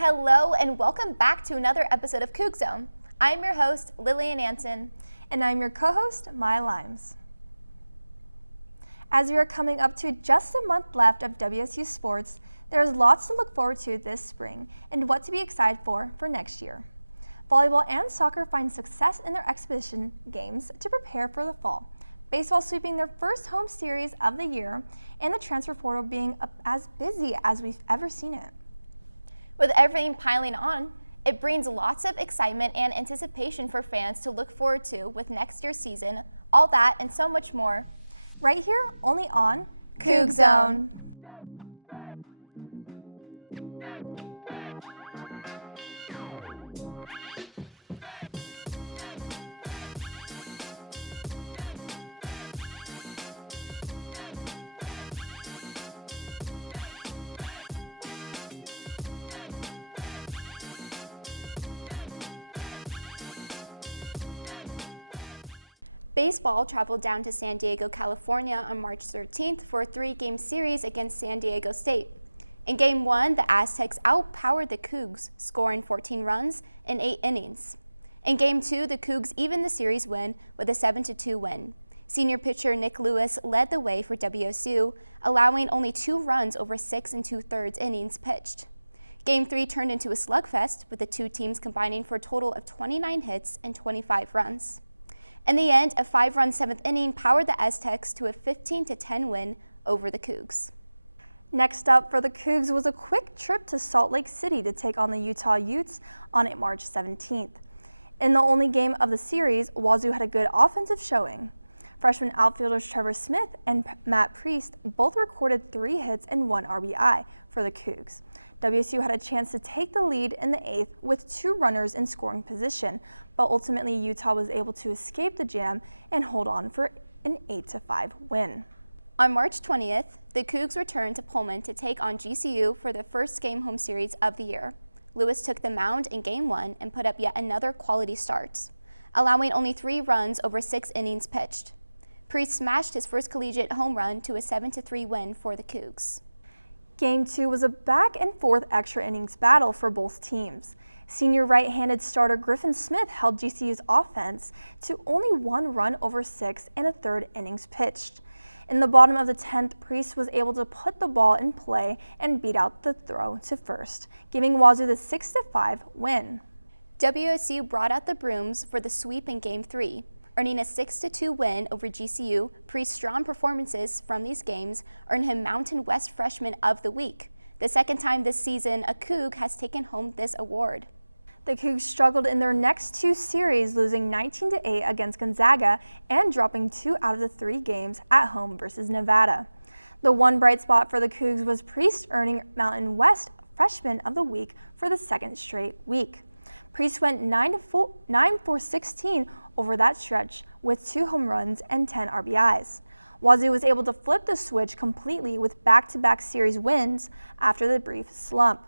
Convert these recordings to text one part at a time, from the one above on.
Hello and welcome back to another episode of CougZone. I'm your host, Lillian Anson. And I'm your co-host, Maya Limes. As we are coming up to just a month left of WSU sports, there's lots to look forward to this spring and what to be excited for next year. Volleyball and soccer find success in their exhibition games to prepare for the fall. Baseball sweeping their first home series of the year, and the transfer portal being as busy as we've ever seen it. With everything piling on, it brings lots of excitement and anticipation for fans to look forward to with next year's season, all that and so much more. Right here, only on CougZone. Baseball traveled down to San Diego, California on March 13th for a 3-game series against San Diego State. In Game 1, the Aztecs outpowered the Cougs, scoring 14 runs in 8 innings. In Game 2, the Cougs evened the series win with a 7-2 win. Senior pitcher Nick Lewis led the way for WSU, allowing only 2 runs over 6 2/3 innings pitched. Game 3 turned into a slugfest, with the two teams combining for a total of 29 hits and 25 runs. In the end, a 5-run 7th inning powered the Aztecs to a 15-10 win over the Cougs. Next up for the Cougs was a quick trip to Salt Lake City to take on the Utah Utes on March 17th. In the only game of the series, Wazoo had a good offensive showing. Freshman outfielders Trevor Smith and Matt Priest both recorded 3 hits and 1 RBI for the Cougs. WSU had a chance to take the lead in the 8th with 2 runners in scoring position, but ultimately Utah was able to escape the jam and hold on for an 8-5 win. On March 20th, the Cougs returned to Pullman to take on GCU for the first game home series of the year. Lewis took the mound in Game 1 and put up yet another quality start, allowing only 3 runs over 6 innings pitched. Priest smashed his first collegiate home run to a 7-3 win for the Cougs. Game 2 was a back-and-forth extra innings battle for both teams. Senior right-handed starter Griffin Smith held GCU's offense to only 1 run over 6 1/3 innings pitched. In the bottom of the 10th, Priest was able to put the ball in play and beat out the throw to first, giving Wazoo the 6-5 win. WSU brought out the brooms for the sweep in Game 3. Earning a 6-2 win over GCU, Priest's strong performances from these games earned him Mountain West Freshman of the Week, the second time this season a Coug has taken home this award. The Cougs struggled in their next 2 series, losing 19-8 against Gonzaga and dropping 2 out of the 3 games at home versus Nevada. The one bright spot for the Cougs was Priest earning Mountain West Freshman of the Week for the 2nd straight week. Priest went 9 for 16 over that stretch with 2 home runs and 10 RBIs. Wazoo was able to flip the switch completely with back-to-back series wins after the brief slump.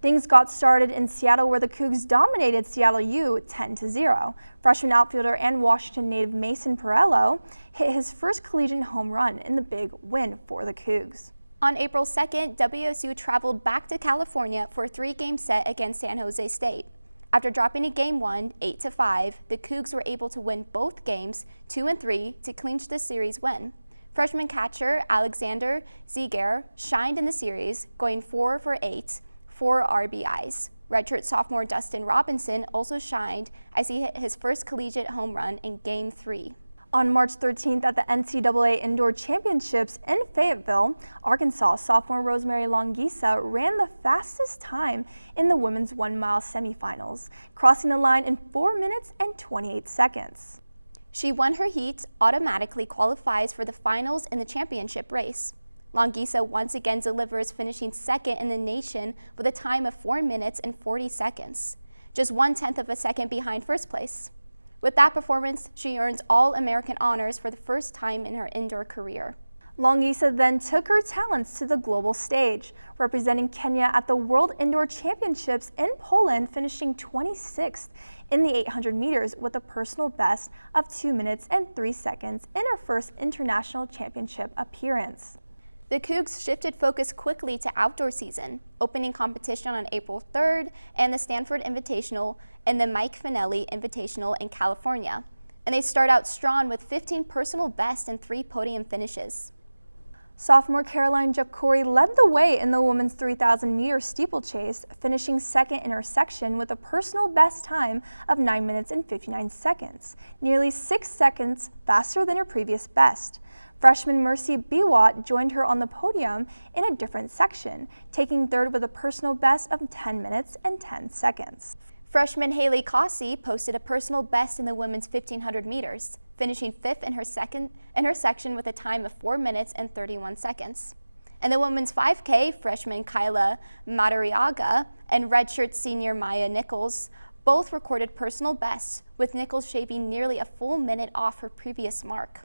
Things got started in Seattle where the Cougs dominated Seattle U 10-0. Freshman outfielder and Washington native Mason Perello hit his first collegiate home run in the big win for the Cougs. On April 2nd, WSU traveled back to California for a 3-game set against San Jose State. After dropping in Game 1, 8-5, the Cougs were able to win both games 2-3 to clinch the series win. Freshman catcher Alexander Ziegler shined in the series, going 4 for 8, 4 RBIs. Redshirt sophomore Dustin Robinson also shined as he hit his first collegiate home run in Game 3. On March 13th at the NCAA Indoor Championships in Fayetteville, Arkansas, sophomore Rosemary Longisa ran the fastest time in the women's 1-mile semifinals, crossing the line in 4 minutes and 28 seconds. She won her heat, automatically qualifies for the finals in the championship race. Longisa once again delivers, finishing 2nd in the nation with a time of 4 minutes and 40 seconds, just 1/10 of a second behind first place. With that performance, she earns All-American honors for the first time in her indoor career. Longisa then took her talents to the global stage, representing Kenya at the World Indoor Championships in Poland, finishing 26th in the 800 meters with a personal best of 2 minutes and 3 seconds in her first international championship appearance. The Cougs shifted focus quickly to outdoor season, opening competition on April 3rd and the Stanford Invitational and the Mike Finelli Invitational in California. And they start out strong with 15 personal bests and 3 podium finishes. Sophomore Caroline Jepkori led the way in the women's 3,000-meter steeplechase, finishing second in her section with a personal best time of 9 minutes and 59 seconds, nearly 6 seconds faster than her previous best. Freshman Mercy Biwat joined her on the podium in a different section, taking third with a personal best of 10 minutes and 10 seconds. Freshman Haley Cossey posted a personal best in the women's 1,500 meters, finishing 5th in her section with a time of 4 minutes and 31 seconds. In the women's 5K, freshman Kyla Madariaga and redshirt senior Maya Nichols both recorded personal bests, with Nichols shaving nearly a full minute off her previous mark.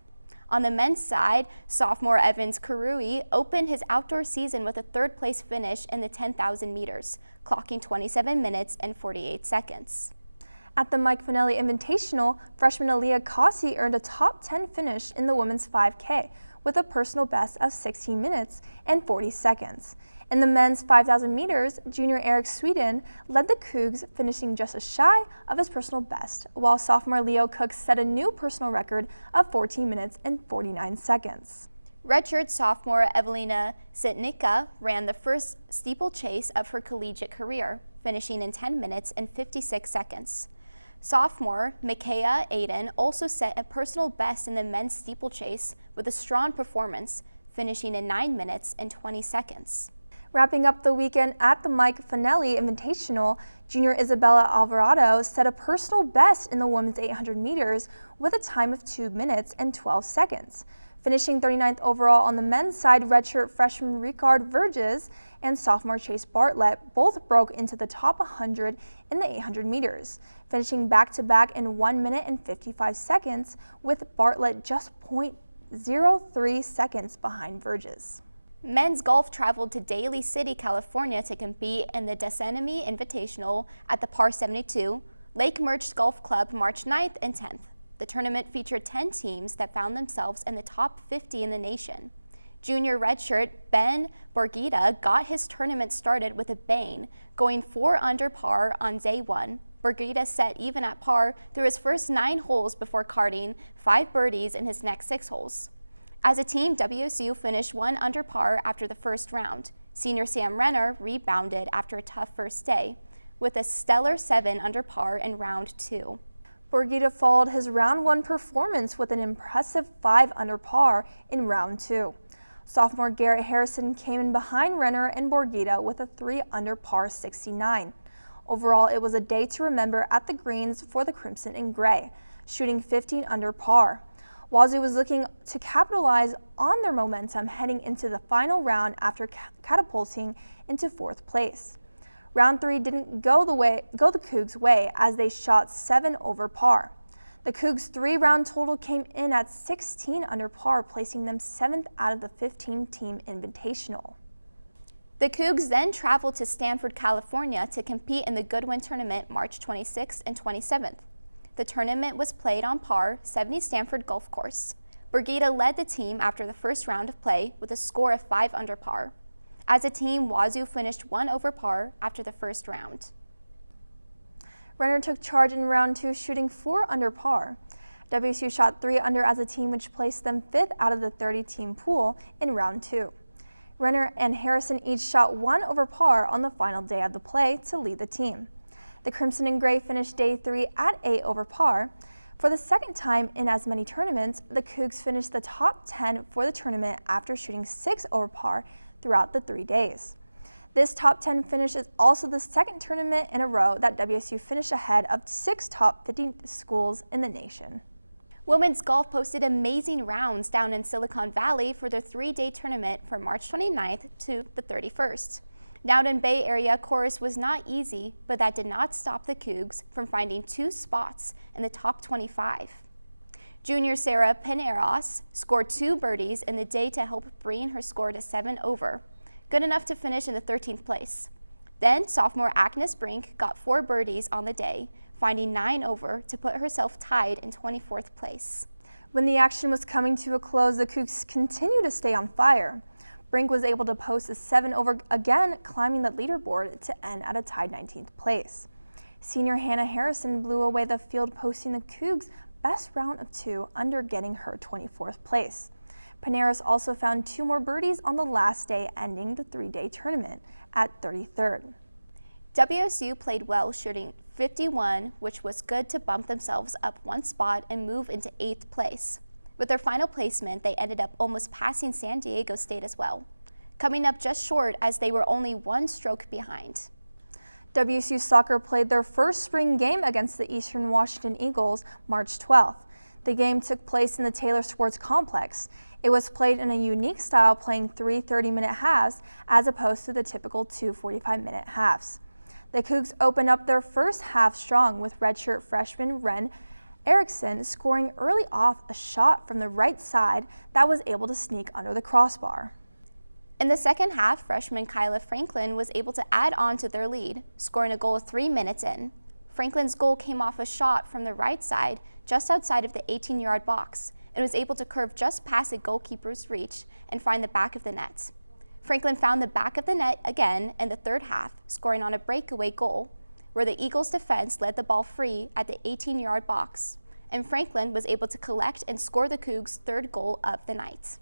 On the men's side, sophomore Evans Karui opened his outdoor season with a third-place finish in the 10,000 meters, clocking 27 minutes and 48 seconds. At the Mike Finelli Invitational, freshman Aaliyah Cossey earned a top 10 finish in the women's 5K with a personal best of 16 minutes and 40 seconds. In the men's 5,000 meters, junior Eric Sweden led the Cougs, finishing just shy of his personal best, while sophomore Leo Cook set a new personal record of 14 minutes and 49 seconds. Redshirt sophomore Evelina Sitnicka ran the first steeplechase of her collegiate career, finishing in 10 minutes and 56 seconds. Sophomore Micaiah Aiden also set a personal best in the men's steeplechase with a strong performance, finishing in 9 minutes and 20 seconds. Wrapping up the weekend at the Mike Finelli Invitational, junior Isabella Alvarado set a personal best in the women's 800 meters with a time of 2 minutes and 12 seconds. Finishing 39th overall on the men's side, redshirt freshman Ricard Verges and sophomore Chase Bartlett both broke into the top 100 in the 800 meters, finishing back-to-back in 1 minute and 55 seconds, with Bartlett just 0.03 seconds behind Verges. Men's golf traveled to Daly City, California to compete in the Desanami Invitational at the Par 72 Lake Merch Golf Club March 9th and 10th. The tournament featured 10 teams that found themselves in the top 50 in the nation. Junior redshirt Ben Borgita got his tournament started with a bang, going 4 under par on day 1. Borgita set even at par through his first 9 holes before carding 5 birdies in his next 6 holes. As a team, WSU finished 1 under par after the first round. Senior Sam Renner rebounded after a tough first day, with a stellar 7 under par in round 2. Borgita followed his round 1 performance with an impressive 5 under par in round 2. Sophomore Garrett Harrison came in behind Renner and Borgita with a 3 under par 69. Overall, it was a day to remember at the greens for the Crimson and Gray, shooting 15 under par. Wazoo was looking to capitalize on their momentum heading into the final round after catapulting into 4th place. Round 3 didn't go the Cougs' way as they shot 7 over par. The Cougs' 3-round total came in at 16 under par, placing them 7th out of the 15-team invitational. The Cougs then traveled to Stanford, California to compete in the Goodwin Tournament March 26th and 27th. The tournament was played on par 70 Stanford Golf Course. Borgita led the team after the first round of play with a score of 5 under par. As a team, Wazoo finished 1 over par after the first round. Renner took charge in round 2, shooting 4 under par. WSU shot 3 under as a team, which placed them 5th out of the 30-team pool in round 2. Renner and Harrison each shot 1 over par on the final day of the play to lead the team. The Crimson and Gray finished day 3 at 8 over par. For the second time in as many tournaments, the Cougs finished the top 10 for the tournament after shooting 6 over par throughout the 3 days. This top 10 finish is also the second tournament in a row that WSU finished ahead of 6 top 50 schools in the nation. Women's golf posted amazing rounds down in Silicon Valley for their 3-day tournament from March 29th to the 31st. Down in Bay Area, chorus was not easy, but that did not stop the Cougs from finding 2 spots in the top 25. Junior Sarah Pineros scored 2 birdies in the day to help bring her score to 7 over, good enough to finish in the 13th place. Then sophomore Agnes Brink got 4 birdies on the day, finding 9 over to put herself tied in 24th place. When the action was coming to a close, the Cougs continued to stay on fire. Brink was able to post a 7 over, again climbing the leaderboard to end at a tied 19th place. Senior Hannah Harrison blew away the field, posting the Cougs' best round of 2 under getting her 24th place. Paneras also found 2 more birdies on the last day, ending the 3-day tournament at 33rd. WSU played well, shooting 51, which was good to bump themselves up 1 spot and move into 8th place. With their final placement, they ended up almost passing San Diego State as well, coming up just short as they were only 1 stroke behind. WSU soccer played their first spring game against the Eastern Washington Eagles March 12th. The game took place in the Taylor Sports Complex. It was played in a unique style, playing 3 30-minute halves as opposed to the typical 2 45-minute halves. The Cougs opened up their first half strong, with redshirt freshman Ren Erickson scoring early off a shot from the right side that was able to sneak under the crossbar. In the second half, freshman Kyla Franklin was able to add on to their lead, scoring a goal 3 minutes in. Franklin's goal came off a shot from the right side just outside of the 18-yard box and was able to curve just past the goalkeeper's reach and find the back of the net. Franklin found the back of the net again in the third half, scoring on a breakaway goal, where the Eagles' defense led the ball free at the 18-yard box, and Franklin was able to collect and score the Cougs' 3rd goal of the night.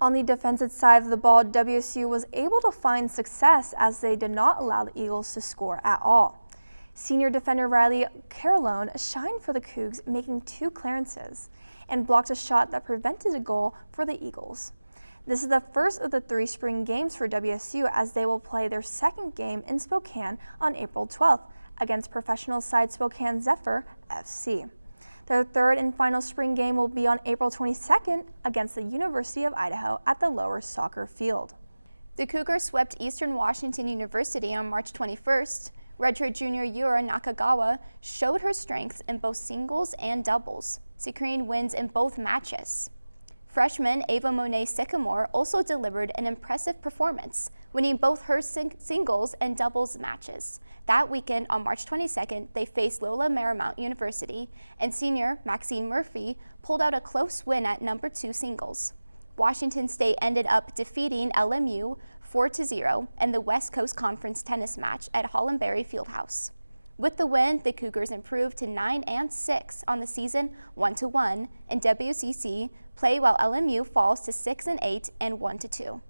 On the defensive side of the ball, WSU was able to find success as they did not allow the Eagles to score at all. Senior defender Riley Carolone shined for the Cougs, making 2 clearances, and blocked a shot that prevented a goal for the Eagles. This is the first of the 3 spring games for WSU, as they will play their 2nd game in Spokane on April 12th against professional side Spokane Zephyr FC. Their 3rd and final spring game will be on April 22nd against the University of Idaho at the lower soccer field. The Cougars swept Eastern Washington University on March 21st. Redshirt junior Yura Nakagawa showed her strengths in both singles and doubles, securing wins in both matches. Freshman Ava Monet Sycamore also delivered an impressive performance, winning both her singles and doubles matches. That weekend on March 22nd, they faced Loyola Marymount University, and senior Maxine Murphy pulled out a close win at number 2 singles. Washington State ended up defeating LMU 4-0 in the West Coast Conference tennis match at Hollenberry Fieldhouse. With the win, the Cougars improved to 9-6 on the season, 1-1 in WCC play, while LMU falls to 6-8 and 1-2.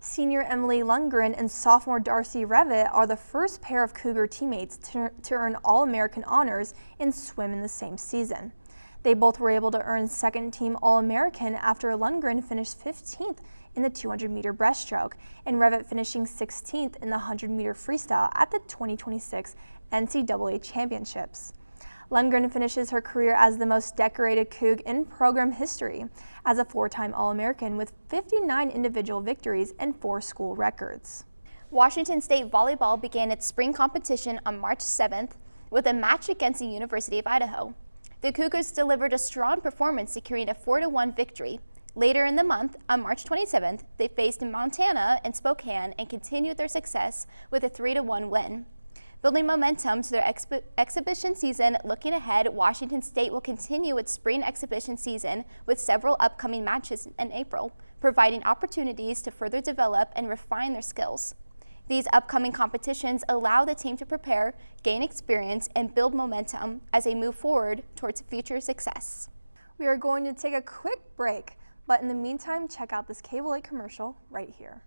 Senior Emily Lundgren and sophomore Darcy Revitt are the first pair of Cougar teammates to earn All-American honors in swim in the same season. They both were able to earn 2nd team All-American after Lundgren finished 15th in the 200-meter breaststroke and Revitt finishing 16th in the 100-meter freestyle at the 2026 NCAA Championships. Lundgren finishes her career as the most decorated Coug in program history, as a 4-time All-American with 59 individual victories and 4 school records. Washington State volleyball began its spring competition on March 7th with a match against the University of Idaho. The Cougars delivered a strong performance, securing a 4-1 victory. Later in the month, on March 27th, they faced Montana in Spokane and continued their success with a 3-1 win. Building momentum to their exhibition season, looking ahead, Washington State will continue its spring exhibition season with several upcoming matches in April, providing opportunities to further develop and refine their skills. These upcoming competitions allow the team to prepare, gain experience, and build momentum as they move forward towards future success. We are going to take a quick break, but in the meantime, check out this Cable 8 commercial right here.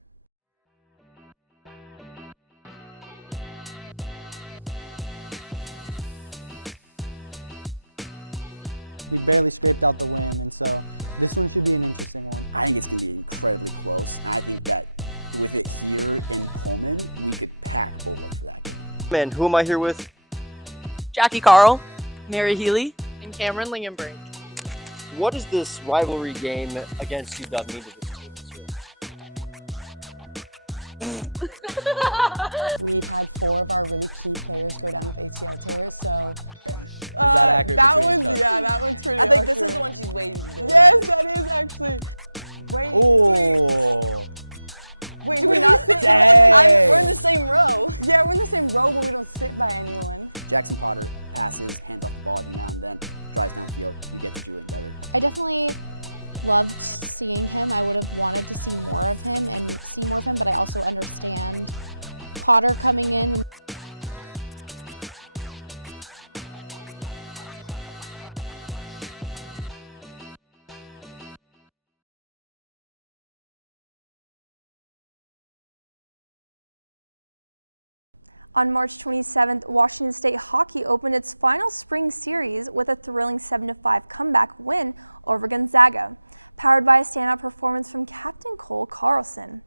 We barely scraped out the win, and so this one should be an interesting one. I think it's going to be incredibly close. And I think that with it here in Pullman, we could pack Bulwark for that game. Man, who am I here with? Jackie Carl, Mary Healy, and Cameron Lingenbrink. What does this rivalry game against UW mean to this team this year? We've had 4 of our really key players go down with ACL tears, so. Is that accurate? That one's pretty I think accurate. this is the one she's waiting to do. Yes, that is actually. Wait. Oh. Wait, do we not sit? We're in the same row. Yeah, we're in the same row, but we don't sit by anyone. Jackson Potter passes, hands off the ball every now and then, drives downfield. You get to Julian Duggar. I definitely loved seeing him. I would have wanted to see more of him, but I also understand Potter coming in. On March 27th, Washington State hockey opened its final spring series with a thrilling 7-5 comeback win over Gonzaga, powered by a standout performance from Captain Cole Carlson.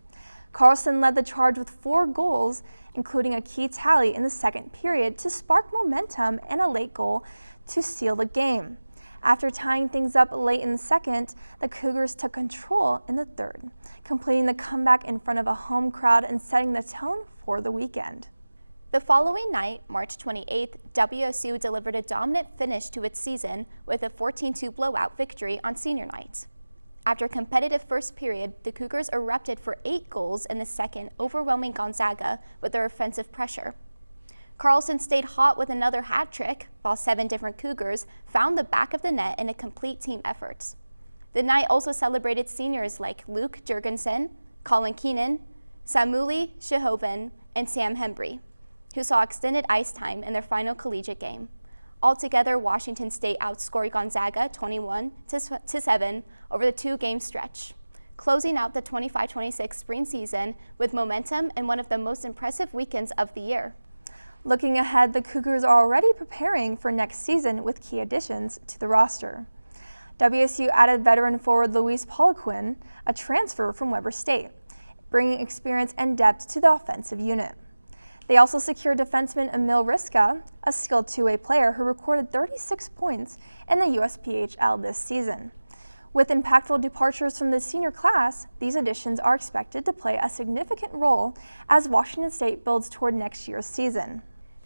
Carlson led the charge with 4 goals, including a key tally in the second period to spark momentum and a late goal to seal the game. After tying things up late in the second, the Cougars took control in the third, completing the comeback in front of a home crowd and setting the tone for the weekend. The following night, March 28th, WSU delivered a dominant finish to its season with a 14-2 blowout victory on senior night. After a competitive first period, the Cougars erupted for 8 goals in the second, overwhelming Gonzaga with their offensive pressure. Carlson stayed hot with another hat trick, while 7 different Cougars found the back of the net in a complete team effort. The night also celebrated seniors like Luke Jurgensen, Colin Keenan, Samuli Shehoven, and Sam Hembry, who saw extended ice time in their final collegiate game. Altogether, Washington State outscored Gonzaga 21-7 over the 2-game stretch, closing out the 25-26 spring season with momentum and one of the most impressive weekends of the year. Looking ahead, the Cougars are already preparing for next season with key additions to the roster. WSU added veteran forward Luis Poliquin, a transfer from Weber State, bringing experience and depth to the offensive unit. They also secured defenseman Emil Riska, a skilled 2-way player who recorded 36 points in the USPHL this season. With impactful departures from the senior class, these additions are expected to play a significant role as Washington State builds toward next year's season.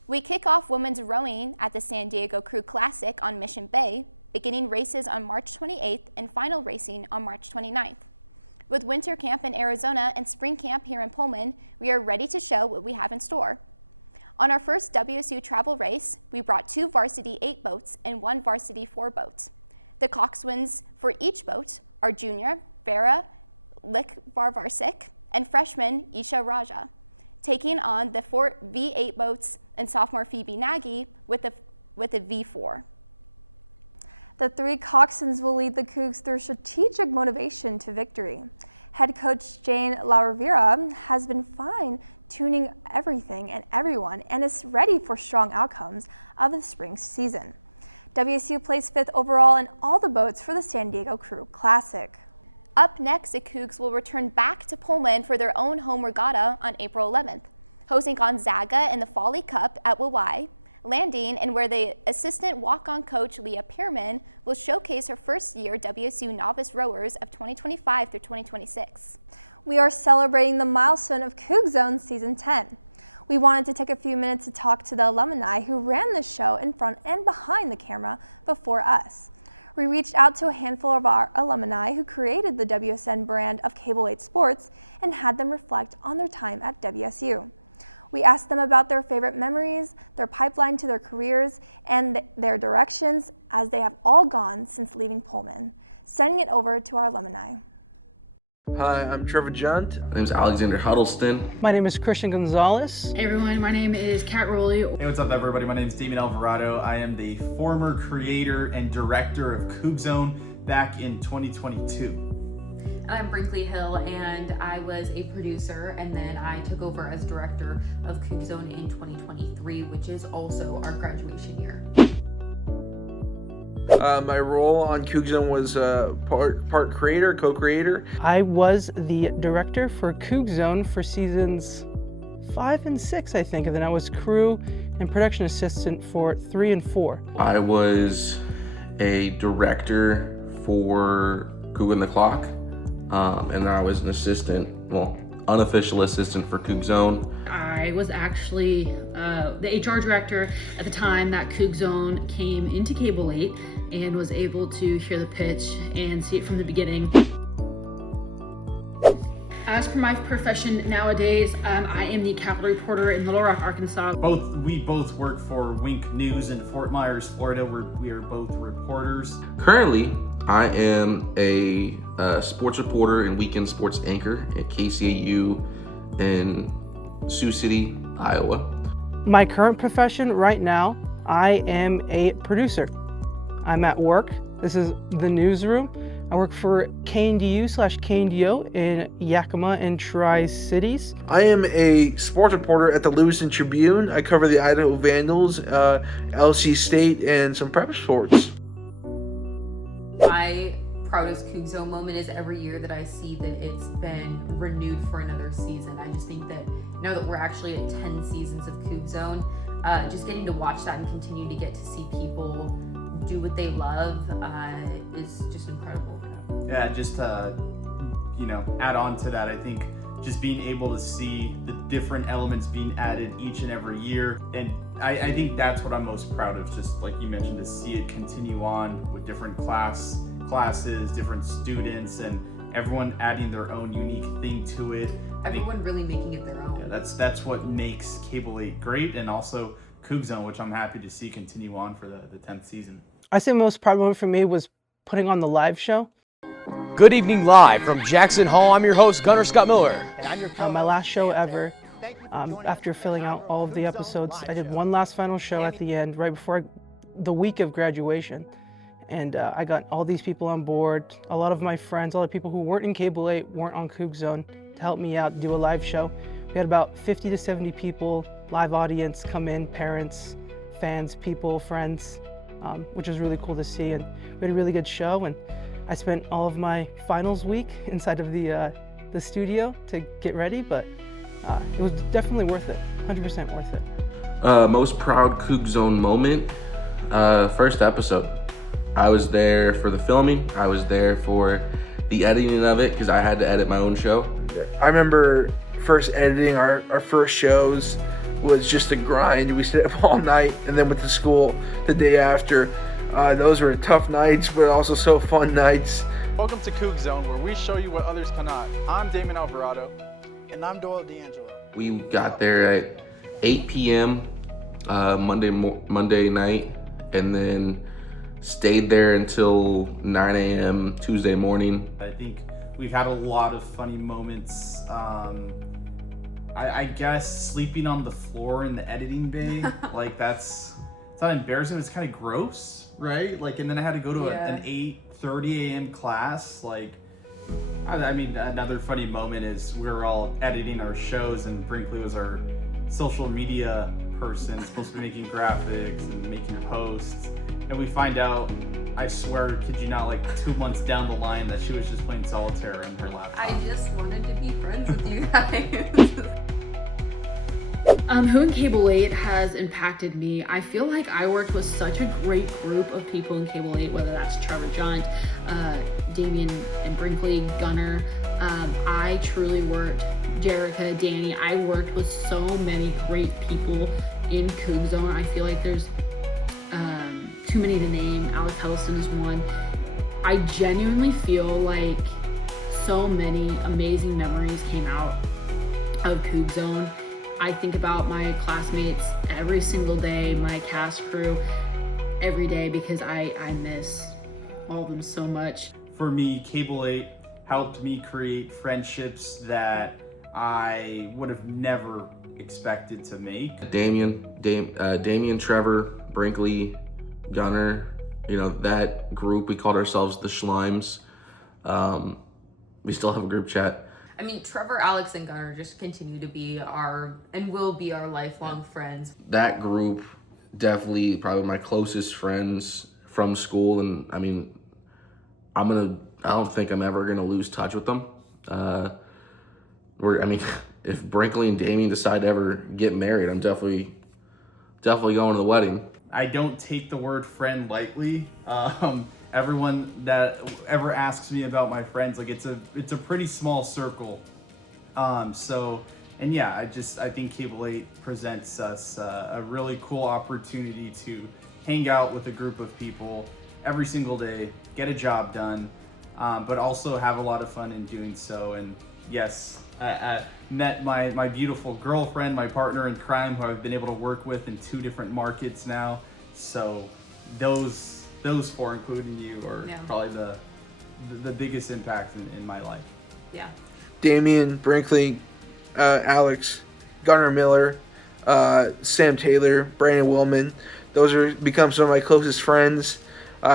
We kick off women's rowing at the San Diego Crew Classic on Mission Bay, beginning races on March 28th and final racing on March 29th. With winter camp in Arizona and spring camp here in Pullman, we are ready to show what we have in store. On our first WSU travel race, we brought 2 varsity 8 boats and 1 varsity 4 boat. The coxswains for each boat are junior Vera Lik Varvarsik and freshman Isha Raja, taking on the 4 V8 boats and sophomore Phoebe Nagy with a V4. The 3 coxswains will lead the Cougs through strategic motivation to victory. Head coach Jane LaRivera has been fine-tuning everything and everyone and is ready for strong outcomes of the spring season. WSU placed 5th overall in all the boats for the San Diego Crew Classic. Up next, the Cougs will return back to Pullman for their own home regatta on April 11th, hosting Gonzaga in the Folly Cup at Wawai Landing, and where the assistant walk-on coach Leah Pearman will showcase her first-year WSU novice rowers of 2025 through 2026. We are celebrating the milestone of CougZone Season 10. We wanted to take a few minutes to talk to the alumni who ran the show in front and behind the camera before us. We reached out to a handful of our alumni who created the WSN brand of Cable 8 Sports and had them reflect on their time at WSU. We asked them about their favorite memories, their pipeline to their careers, and their directions as they have all gone since leaving Pullman. Sending it over to our alumni. Hi, I'm Trevor Junt. My name is Alexander Huddleston. My name is Christian Gonzalez. Hey everyone, my name is Kathryn Roley. Hey, what's up everybody? My name is Damien Alvarado. I am the former creator and director of CougZone back in 2022. I'm Brinkley Hill, and I was a producer, and then I took over as director of CougZone in 2023, which is also our graduation year. My role on CougZone was part creator, co-creator. I was the director for CougZone for seasons 5 and 6, I think, and then I was crew and production assistant for 3 and 4. I was a director for Coug and the Clock, and I was an assistant, unofficial assistant for CougZone. I was actually the HR director at the time that CougZone came into Cable 8 and was able to hear the pitch and see it from the beginning. As per my profession nowadays, I am the Capital reporter in Little Rock, Arkansas. We both work for Wink News in Fort Myers, Florida. We are both reporters. Currently, I am a sports reporter and weekend sports anchor at KCAU in Sioux City, Iowa. My current profession right now, I am a producer. I'm at work. This is the newsroom. I work for KNDU/KNDO in Yakima and Tri-Cities. I am a sports reporter at the Lewiston Tribune. I cover the Idaho Vandals, LC State, and some prep sports. My proudest CougZone moment is every year that I see that it's been renewed for another season. I just think that now that we're actually at 10 seasons of CougZone, just getting to watch that and continue to get to see people do what they love is just incredible. Yeah, just to, add on to that, I think just being able to see the different elements being added each and every year. And I think that's what I'm most proud of, just like you mentioned, to see it continue on with different classes, different students, and everyone adding their own unique thing to it. Everyone really making it their own. Yeah, that's what makes Cable 8 great, and also CougZone, which I'm happy to see continue on for the 10th season. I say the most proud moment for me was putting on the live show. Good evening, live from Jackson Hall. I'm your host, Gunnar Scott Miller. And I'm your my last show ever. After filling out all of the episodes, I did one last final show at the end, right before the week of graduation. And I got all these people on board, a lot of my friends, all the people who weren't in Cable 8, weren't on CougZone, to help me out do a live show. We had about 50 to 70 people, live audience come in, parents, fans, people, friends, which was really cool to see. And we had a really good show, and I spent all of my finals week inside of the studio to get ready, but it was definitely worth it, 100% worth it. Most proud CougZone moment, first episode. I was there for the filming. I was there for the editing of it because I had to edit my own show. I remember first editing our first shows was just a grind. We stayed up all night and then went to school the day after. Those were tough nights, but also so fun nights. Welcome to CougZone, where we show you what others cannot. I'm Damien Alvarado. And I'm Doyle D'Angelo. We got there at 8 p.m. Monday night, and then stayed there until 9 a.m. Tuesday morning. I think we've had a lot of funny moments. I guess sleeping on the floor in the editing bay, like it's not embarrassing, it's kind of gross, right? Like, and then I had to go to an 8:30 a.m. class. Like, I mean, another funny moment is we were all editing our shows, and Brinkley was our social media person, supposed to be making graphics and making posts. And we find out, I swear, kid you not, like 2 months down the line, that she was just playing solitaire on her laptop. I just wanted to be friends with you guys. Who in Cable 8 has impacted me? I feel like I worked with such a great group of people in Cable 8, whether that's Trevor Junt, Damien and Brinkley, Gunnar. I truly worked, Jerica, Danny. I worked with so many great people in CougZone. I feel like there's too many to name. Alex Huddleston is one. I genuinely feel like so many amazing memories came out of CougZone. I think about my classmates every single day, my cast crew every day, because I miss all of them so much. For me, Cable 8 helped me create friendships that I would have never expected to make. Damien, Trevor, Brinkley, Gunnar, that group, we called ourselves the Schlimes. We still have a group chat. I mean, Trevor, Alex, and Gunnar just continue to be will be our lifelong friends. That group, definitely probably my closest friends from school, and I mean, I don't think I'm ever gonna lose touch with them. If Brinkley and Damien decide to ever get married, I'm definitely going to the wedding. I don't take the word friend lightly. Everyone that ever asks me about my friends, like it's a pretty small circle. I think Cable 8 presents us a really cool opportunity to hang out with a group of people every single day, get a job done, but also have a lot of fun in doing so. And yes, met my beautiful girlfriend, my partner in crime, who I've been able to work with in 2 different markets now. So those 4, including you, are probably the biggest impact in my life. Yeah. Damien, Brinkley, Alex, Gunnar Miller, Sam Taylor, Brandon Willman. Those are become some of my closest friends.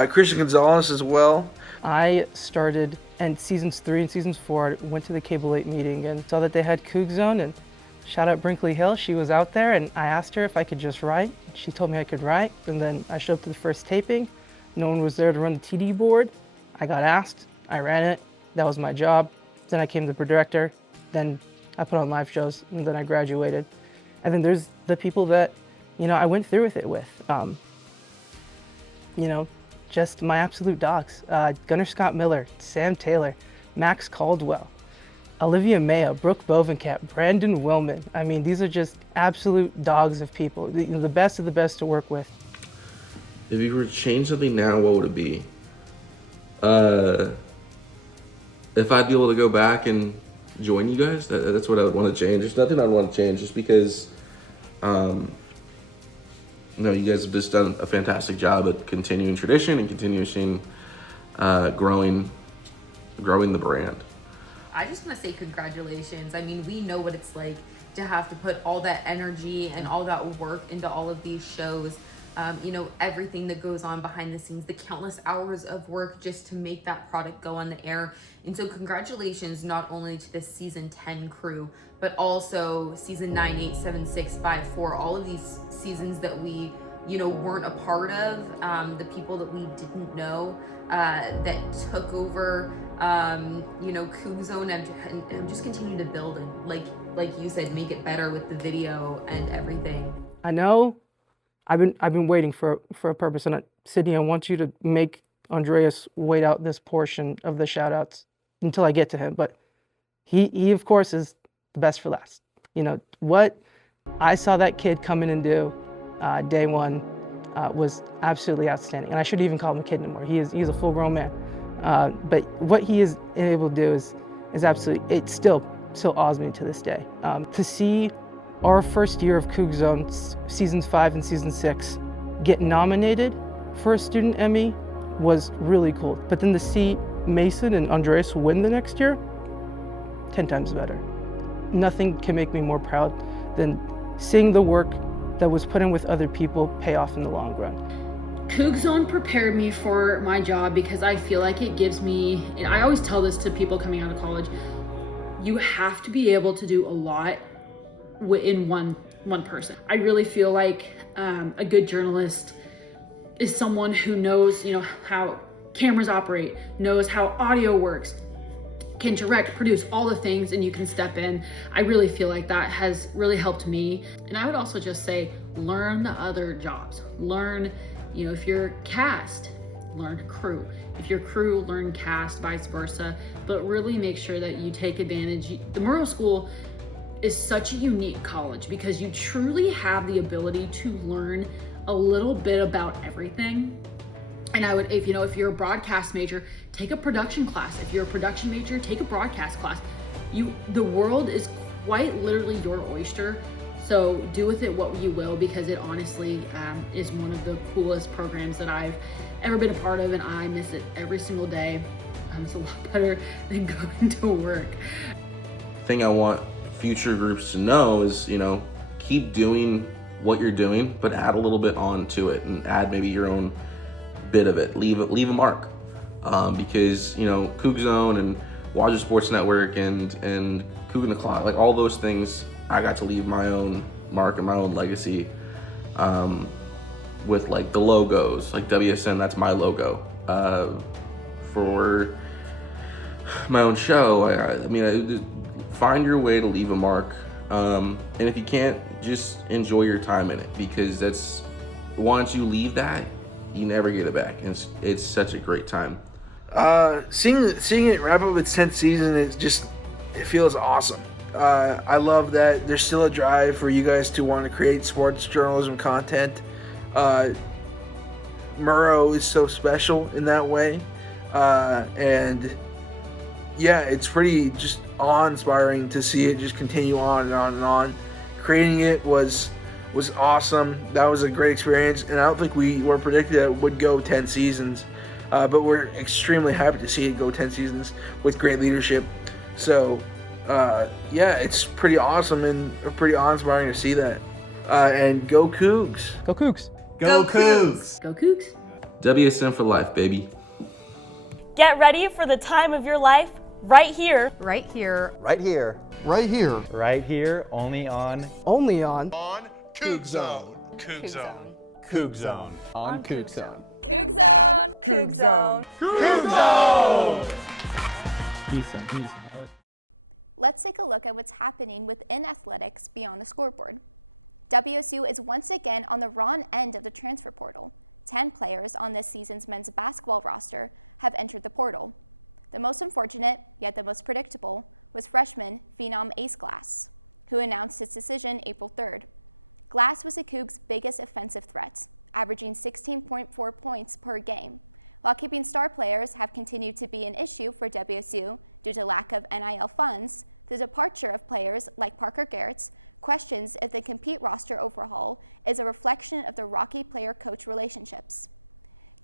Christian Gonzalez as well. I started, and seasons 3 and seasons 4, I went to the Cable 8 meeting and saw that they had CougZone, and shout out Brinkley Hill. She was out there, and I asked her if I could just write. She told me I could write, and then I showed up to the first taping. No one was there to run the TD board. I got asked, I ran it. That was my job. Then I came to the director. Then I put on live shows, and then I graduated. And then there's the people that, I went through with it with. Just my absolute dogs. Gunnar Scott Miller, Sam Taylor, Max Caldwell, Olivia Mayo, Brooke Bovenkamp, Brandon Willman. I mean, these are just absolute dogs of people. The best of the best to work with. If you were to change something now, what would it be? If I'd be able to go back and join you guys, that's what I would want to change. There's nothing I'd want to change, just because you guys have just done a fantastic job at continuing tradition and continuing growing the brand. I just want to say congratulations. I mean, we know what it's like to have to put all that energy and all that work into all of these shows. Everything that goes on behind the scenes, the countless hours of work just to make that product go on the air. And so congratulations not only to the season 10 crew, but also season 9, 8, 7, 6, 5, 4, all of these seasons that we, weren't a part of, the people that we didn't know, that took over, CougZone and just continue to build it. Like you said, make it better with the video and everything. I know I've been waiting for a purpose, and Sydney, I want you to make Andreas wait out this portion of the shout-outs until I get to him, but he of course is the best for last. What I saw that kid come in and do day one was absolutely outstanding, and I shouldn't even call him a kid anymore. He's a full-grown man, but what he is able to do is absolutely, it still awes me to this day. To see our first year of CougZone, seasons 5 and season 6, get nominated for a student Emmy was really cool. But then to see Mason and Andreas win the next year, 10 times better. Nothing can make me more proud than seeing the work that was put in with other people pay off in the long run. CougZone prepared me for my job because I feel like it gives me, and I always tell this to people coming out of college, you have to be able to do a lot in one person. I really feel like a good journalist is someone who knows, how cameras operate, knows how audio works, can direct, produce all the things, and you can step in. I really feel like that has really helped me. And I would also just say, learn the other jobs. Learn, if you're cast, learn crew. If you're crew, learn cast, vice versa. But really make sure that you take advantage. The Murrow School is such a unique college because you truly have the ability to learn a little bit about everything. And I would, if you're a broadcast major, take a production class. If you're a production major, take a broadcast class. The world is quite literally your oyster. So do with it what you will, because it honestly is one of the coolest programs that I've ever been a part of, and I miss it every single day. It's a lot better than going to work. The thing I want future groups to know is, keep doing what you're doing, but add a little bit on to it and add maybe your own bit of it. Leave a mark, because CougZone and Wazoo Sports Network and Coug and the Clock, like all those things, I got to leave my own mark and my own legacy with like the logos, like WSN, that's my logo. For my own show, I find your way to leave a mark, and if you can't, just enjoy your time in it, because once you leave that, you never get it back, and it's such a great time. Seeing it wrap up its 10th season, it feels awesome. I love that there's still a drive for you guys to want to create sports journalism content. Murrow is so special in that way, and yeah, it's pretty just awe-inspiring to see it just continue on and on and on. Creating it was awesome. That was a great experience, and I don't think we were predicted that it would go 10 seasons, but we're extremely happy to see it go 10 seasons with great leadership. So, yeah, it's pretty awesome and pretty awe-inspiring to see that. And go Cougs! Go Cougs! Go Cougs! Go Cougs! WSM for life, baby. Get ready for the time of your life right here. Right here. Right here. Right here. Right here, only on CougZone. CougZone. On CougZone. CougZone. CougZone. CougZone. Let's take a look at what's happening within athletics beyond the scoreboard. WSU is once again on the wrong end of the transfer portal. 10 players on this season's men's basketball roster have entered the portal. The most unfortunate, yet the most predictable, was freshman phenom Ace Glass, who announced his decision April 3rd. Glass was the Cougs' biggest offensive threat, averaging 16.4 points per game. While keeping star players have continued to be an issue for WSU due to lack of NIL funds, the departure of players like Parker Garrett's questions if the compete roster overhaul is a reflection of the rocky player-coach relationships.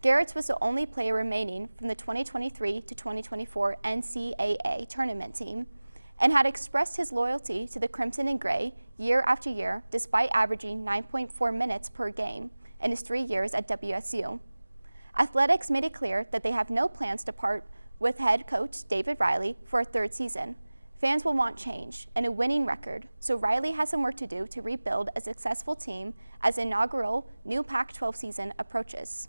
Garrett's was the only player remaining from the 2023 to 2024 NCAA tournament team and had expressed his loyalty to the Crimson and Gray year after year despite averaging 9.4 minutes per game in his 3 years at WSU. Athletics made it clear that they have no plans to part with head coach David Riley for a third season. Fans will want change and a winning record, so Riley has some work to do to rebuild a successful team as the inaugural new Pac-12 season approaches.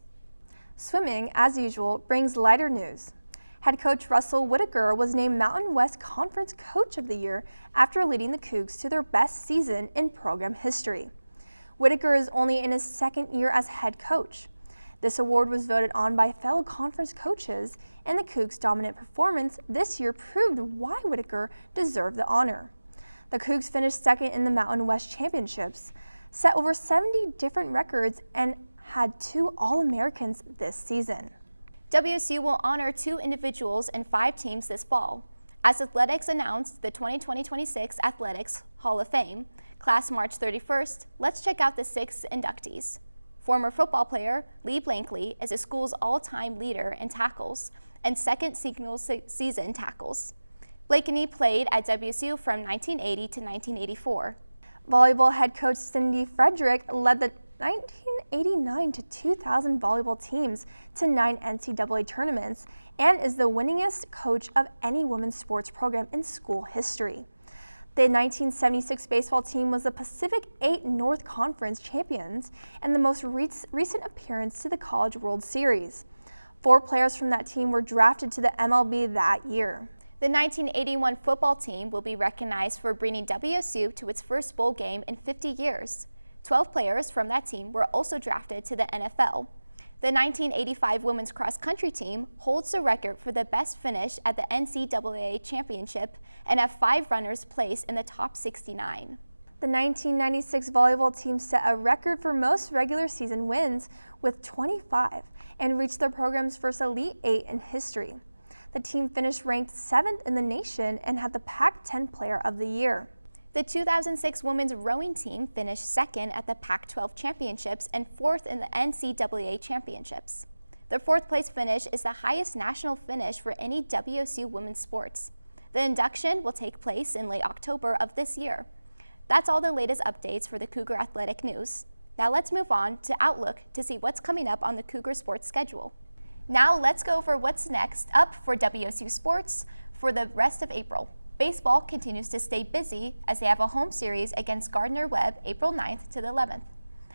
Swimming, as usual, brings lighter news. Head coach Russell Whitaker was named Mountain West Conference Coach of the Year after leading the Cougs to their best season in program history. Whitaker is only in his second year as head coach. This award was voted on by fellow conference coaches, and the Cougs' dominant performance this year proved why Whitaker deserved the honor. The Cougs finished second in the Mountain West Championships, set over 70 different records, and had 2 All-Americans this season. WSU will honor 2 individuals and 5 teams this fall. As Athletics announced the 2020-26 Athletics Hall of Fame, class March 31st, let's check out the 6 inductees. Former football player Lee Brinkley is the school's all-time leader in tackles and second season tackles. Blakeney played at WSU from 1980 to 1984. Volleyball head coach Cindy Frederick led the 1989 to 2000 volleyball teams to 9 NCAA tournaments and is the winningest coach of any women's sports program in school history. The 1976 baseball team was the Pacific 8 North Conference champions and the most recent appearance to the College World Series. 4 players from that team were drafted to the MLB that year. The 1981 football team will be recognized for bringing WSU to its first bowl game in 50 years. 12 players from that team were also drafted to the NFL. The 1985 women's cross-country team holds the record for the best finish at the NCAA championship and have 5 runners placed in the top 69. The 1996 volleyball team set a record for most regular season wins with 25 and reached their program's first Elite 8 in history. The team finished ranked 7th in the nation and had the Pac-10 Player of the Year. The 2006 women's rowing team finished 2nd at the Pac-12 championships and 4th in the NCAA championships. The 4th place finish is the highest national finish for any WSU women's sports. The induction will take place in late October of this year. That's all the latest updates for the Cougar Athletic News. Now let's move on to Outlook to see what's coming up on the Cougar sports schedule. Now let's go over what's next up for WSU sports for the rest of April. Baseball continues to stay busy as they have a home series against Gardner-Webb April 9th to the 11th.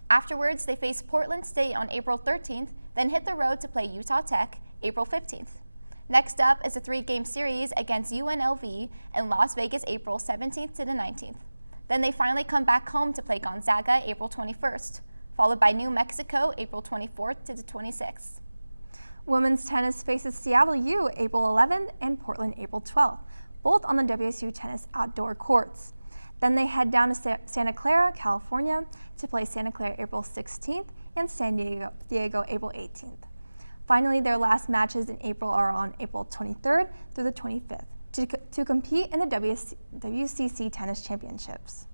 Afterwards, they face Portland State on April 13th, then hit the road to play Utah Tech April 15th. Next up is a 3-game series against UNLV in Las Vegas April 17th to the 19th. Then they finally come back home to play Gonzaga April 21st, followed by New Mexico April 24th to the 26th. Women's tennis faces Seattle U April 11th and Portland April 12th. Both on the WSU tennis outdoor courts. Then they head down to Santa Clara, California to play Santa Clara April 16th and San Diego April 18th. Finally, their last matches in April are on April 23rd through the 25th. to compete in the WCC Tennis Championships.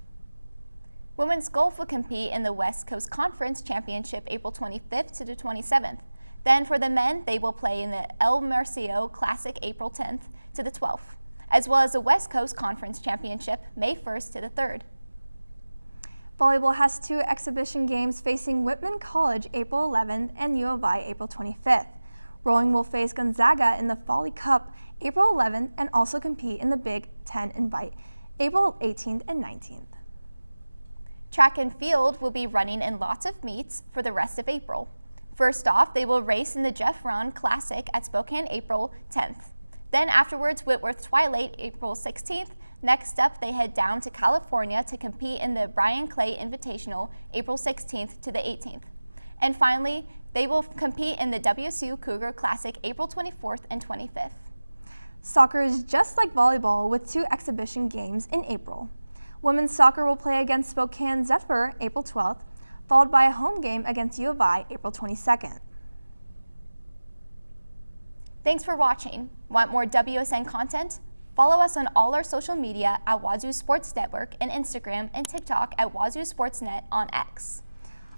Women's golf will compete in the West Coast Conference Championship April 25th to the 27th. Then for the men, they will play in the El Marcio Classic April 10th to the 12th, as well as the West Coast Conference Championship May 1st to the 3rd. Volleyball has 2 exhibition games facing Whitman College April 11th and U of I April 25th. Rowing will face Gonzaga in the Folly Cup April 11th and also compete in the Big Ten Invite April 18th and 19th. Track and field will be running in lots of meets for the rest of April. First off, they will race in the Jeff Ron Classic at Spokane April 10th. Then afterwards, Whitworth Twilight April 16th. Next up, they head down to California to compete in the Brian Clay Invitational April 16th to the 18th. And finally, they will compete in the WSU Cougar Classic April 24th and 25th. Soccer is just like volleyball with 2 exhibition games in April. Women's soccer will play against Spokane Zephyr April 12th, followed by a home game against U of I April 22nd. Thanks for watching. Want more WSN content? Follow us on all our social media at Wazoo Sports Network and Instagram and TikTok at Wazoo Sportsnet on X.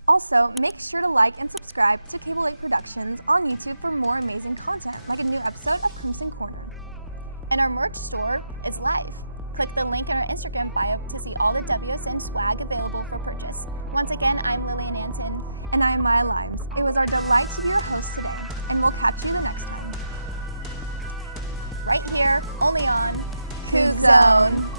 Also, make sure to like and subscribe to Cable 8 Productions on YouTube for more amazing content, like a new episode of Crimson Corner. And our merch store is live. Click the link in our Instagram bio to see all the WSN swag available for purchase. Once again, I'm Lillian Anton. And I am Maya Limes. It was our delight to be your host today, and we'll catch you the next time. Right here, only on CougZone.